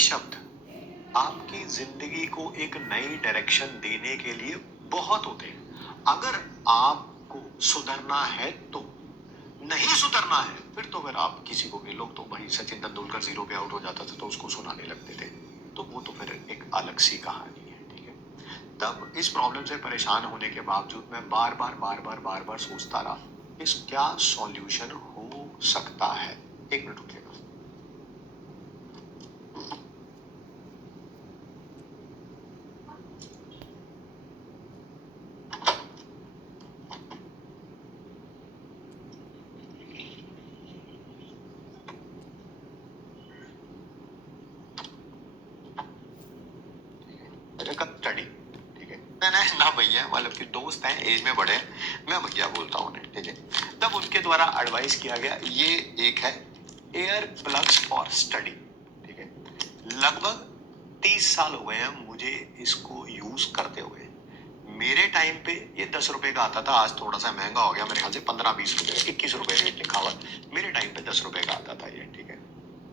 शब्द आपकी जिंदगी को एक नई डायरेक्शन देने के लिए बहुत होते हैं। अगर आपको सुधरना है तो, नहीं सुधरना है फिर आप किसी को भी, लोग तो भाई सचिन तेंदुलकर 0 पे आउट हो जाता था तो उसको सुनाने लगते थे, तो वो तो फिर एक अलग सी कहानी है। ठीक है, तब इस प्रॉब्लम से परेशान होने के बावजूद मैं बार बार सोचता रहा इस क्या सॉल्यूशन हो सकता है। एक मिनट रुकिएगा। स्टडी, ठीक है, मैंने ना भैया मतलब कि दोस्त हैं, एज में बड़े हैं, मैं भैया बोलता हूँ उन्हें। ठीक है, तब उनके द्वारा एडवाइस किया गया ये एक है एयर प्लग्स फॉर स्टडी। ठीक है, लगभग 30 साल हो गए हैं मुझे इसको यूज करते हुए। मेरे टाइम पे ये 10 रुपए का आता था, आज थोड़ा सा महंगा हो गया, मेरे ख्याल से 15-20 रुपए, 21 रुपए रेट लिखा हुआ। मेरे टाइम पे 10 रुपए का आता था ये। ठीक है,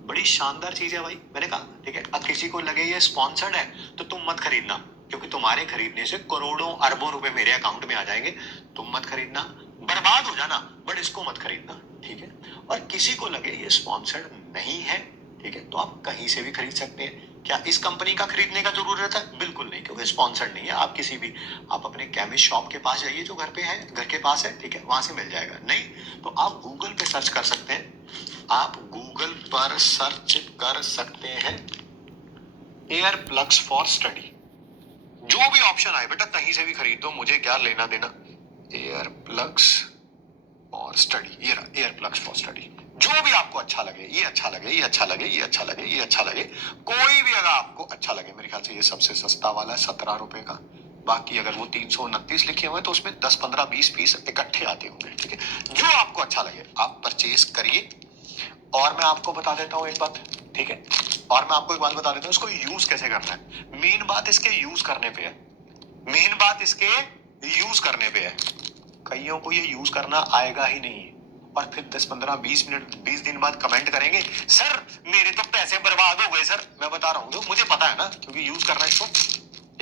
बड़ी शानदार चीज है भाई, मैंने कहा। ठीक है, अब किसी को लगे ये स्पॉन्सर्ड है तो तुम मत खरीदना, क्योंकि तुम्हारे खरीदने से करोड़ों अरबों रुपए मेरे अकाउंट में आ जाएंगे। तुम मत खरीदना, बर्बाद हो जाना, बट इसको मत खरीदना। ठीक है, और किसी को लगे ये स्पॉन्सर्ड नहीं है, ठीक है, तो आप कहीं से भी खरीद सकते हैं। क्या इस कंपनी का खरीदने का जरूरत है? बिल्कुल नहीं, क्योंकि स्पॉन्सर्ड नहीं है। आप किसी भी, आप अपने केमिस्ट शॉप के पास जाइए जो घर पे है, घर के पास है, ठीक है, वहां से मिल जाएगा। नहीं तो आप गूगल पे सर्च कर सकते हैं, आप गूगल पर सर्च कर सकते हैं एयर प्लग्स फॉर स्टडी। जो भी ऑप्शन आए बेटा कहीं से भी खरीद दो, मुझे क्या लेना देना। एयर प्लग्स फॉर स्टडी, ये रहा एयर प्लग्स फॉर स्टडी। जो भी आपको अच्छा लगे, ये अच्छा लगे, ये अच्छा लगे, ये अच्छा लगे, ये अच्छा लगे, कोई भी अगर आपको अच्छा लगे। मेरे ख्याल से ये सबसे सस्ता वाला है 17 रुपए का। बाकी अगर वो 329 लिखे हुए तो उसमें 10, 15, 20 पीस इकट्ठे आते होंगे। ठीक है, जो आपको अच्छा लगे आप परचेज करिए। और मैं आपको बता देता हूँ एक बात, ठीक है, और मैं आपको एक बात बता देता हूँ इसको यूज कैसे करना है। मेन बात इसके यूज करने पे है, मेन बात इसके यूज करने पे है। कईयों को ये यूज करना आएगा ही नहीं, और फिर 10, 15, 20 मिनट, 20 दिन बाद कमेंट करेंगे सर मेरे तो पैसे बर्बाद हो गए। सर मैं बता रहा हूँ मुझे पता है ना, क्योंकि यूज करना इसको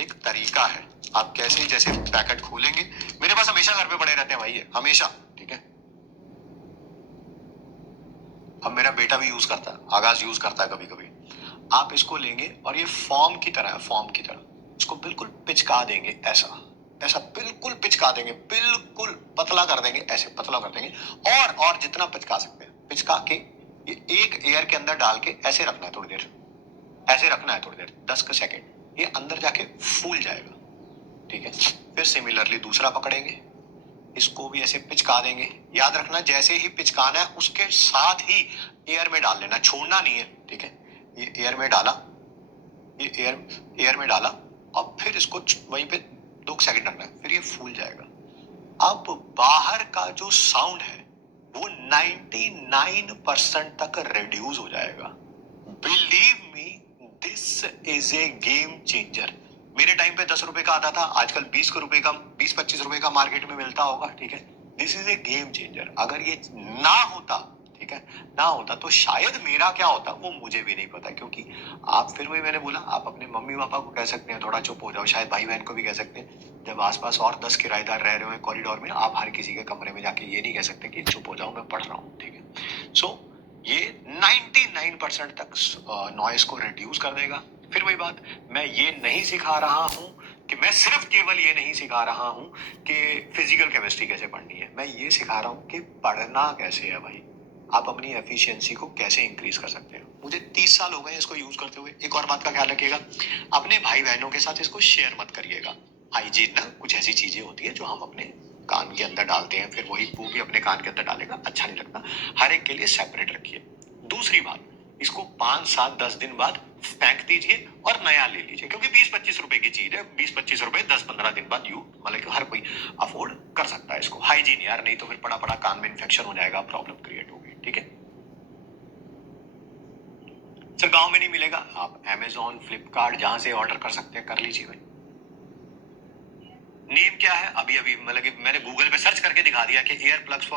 एक तरीका है। आप कैसे ही जैसे पैकेट खोलेंगे, मेरे पास हमेशा घर पे पड़े रहते हैं भाई ये, हमेशा। ठीक है, अब मेरा बेटा भी यूज करता है, आगाज यूज करता है कभी कभी। आप इसको लेंगे और ये फॉर्म की तरह है, फॉर्म की तरह इसको बिल्कुल पिचका देंगे, ऐसा ऐसा बिल्कुल पिचका देंगे, बिल्कुल पतला कर देंगे, ऐसे पतला कर देंगे। और जितना पिचका सकते हैं पिचका के ये एक एयर के अंदर डाल के ऐसे रखना है थोड़ी देर, ऐसे रखना है थोड़ी देर, 10 सेकेंड, ये अंदर जाके फूल जाएगा। ठीक है, फिर सिमिलरली दूसरा पकड़ेंगे, इसको भी ऐसे पिचका देंगे। याद रखना जैसे ही पिचकाना है उसके साथ ही एयर में डाल लेना, छोड़ना नहीं है। ठीक है, ये एयर में डाला, ये एयर में डाला, और फिर इसको वहीं पे 2 सेकंड रखना है, फिर ये फूल जाएगा। अब बाहर का जो साउंड है वो 99% तक रिड्यूस हो जाएगा। Believe me, this is a game changer. मेरे टाइम पे 10 रुपए का आता था, आजकल 20 रुपए का, 20-25 रुपए का मार्केट में मिलता होगा। ठीक है, this is a game changer. अगर ये ना होता, ठीक है, ना होता तो शायद मेरा क्या होता वो मुझे भी नहीं पता। क्योंकि आप, फिर वही मैंने बोला, आप अपने मम्मी पापा को कह सकते हैं थोड़ा चुप हो जाओ, शायद भाई बहन को भी कह सकते हैं। जब आसपास और 10 किराएदार रह रहे हो कॉरिडोर में, आप हर किसी के कमरे में जाके ये नहीं कह सकते कि चुप हो जाओ मैं पढ़ रहा हूँ। ठीक है, सो ये 99% तक नॉइस को रिड्यूस कर देगा। फिर वही बात, मैं ये नहीं सिखा रहा हूं कि, मैं सिर्फ केवल ये नहीं सिखा रहा हूं कि फिजिकल केमिस्ट्री कैसे पढ़नी है, मैं ये सिखा रहा हूं कि पढ़ना कैसे है भाई, आप अपनी एफिशिएंसी को कैसे इंक्रीज कर सकते हैं। मुझे 30 साल हो गए इसको यूज करते हुए। एक और बात का ख्याल रखिएगा, अपने भाई बहनों के साथ इसको शेयर मत करिएगा। हाइजीन ना कुछ ऐसी चीजें होती है जो हम अपने कान के अंदर डालते हैं, फिर वही वो भी अपने कान के अंदर डालेगा, अच्छा नहीं लगता। हर एक के लिए सेपरेट रखिए। दूसरी बात, इसको 5, 7, 10 दिन बाद फेंक दीजिए और नया ले लीजिए, क्योंकि 20-25 रुपए की चीज है। 20-25 रुपए 10-15 दिन बाद यू, मतलब कि हर कोई अफोर्ड कर सकता है इसको। हाइजीन यार, नहीं तो फिर पड़ा पड़ा कान में इन्फेक्शन हो जाएगा, प्रॉब्लम क्रिएट होगी। ठीक है सर, गांव में नहीं मिलेगा, आप Amazon, फ्लिपकार्ट जहां से ऑर्डर कर सकते हैं कर लीजिए भाई। नेम क्या है, अभी अभी मतलब कि मैंने गूगल पे सर्च करके दिखा दिया कि एयर प्लग्स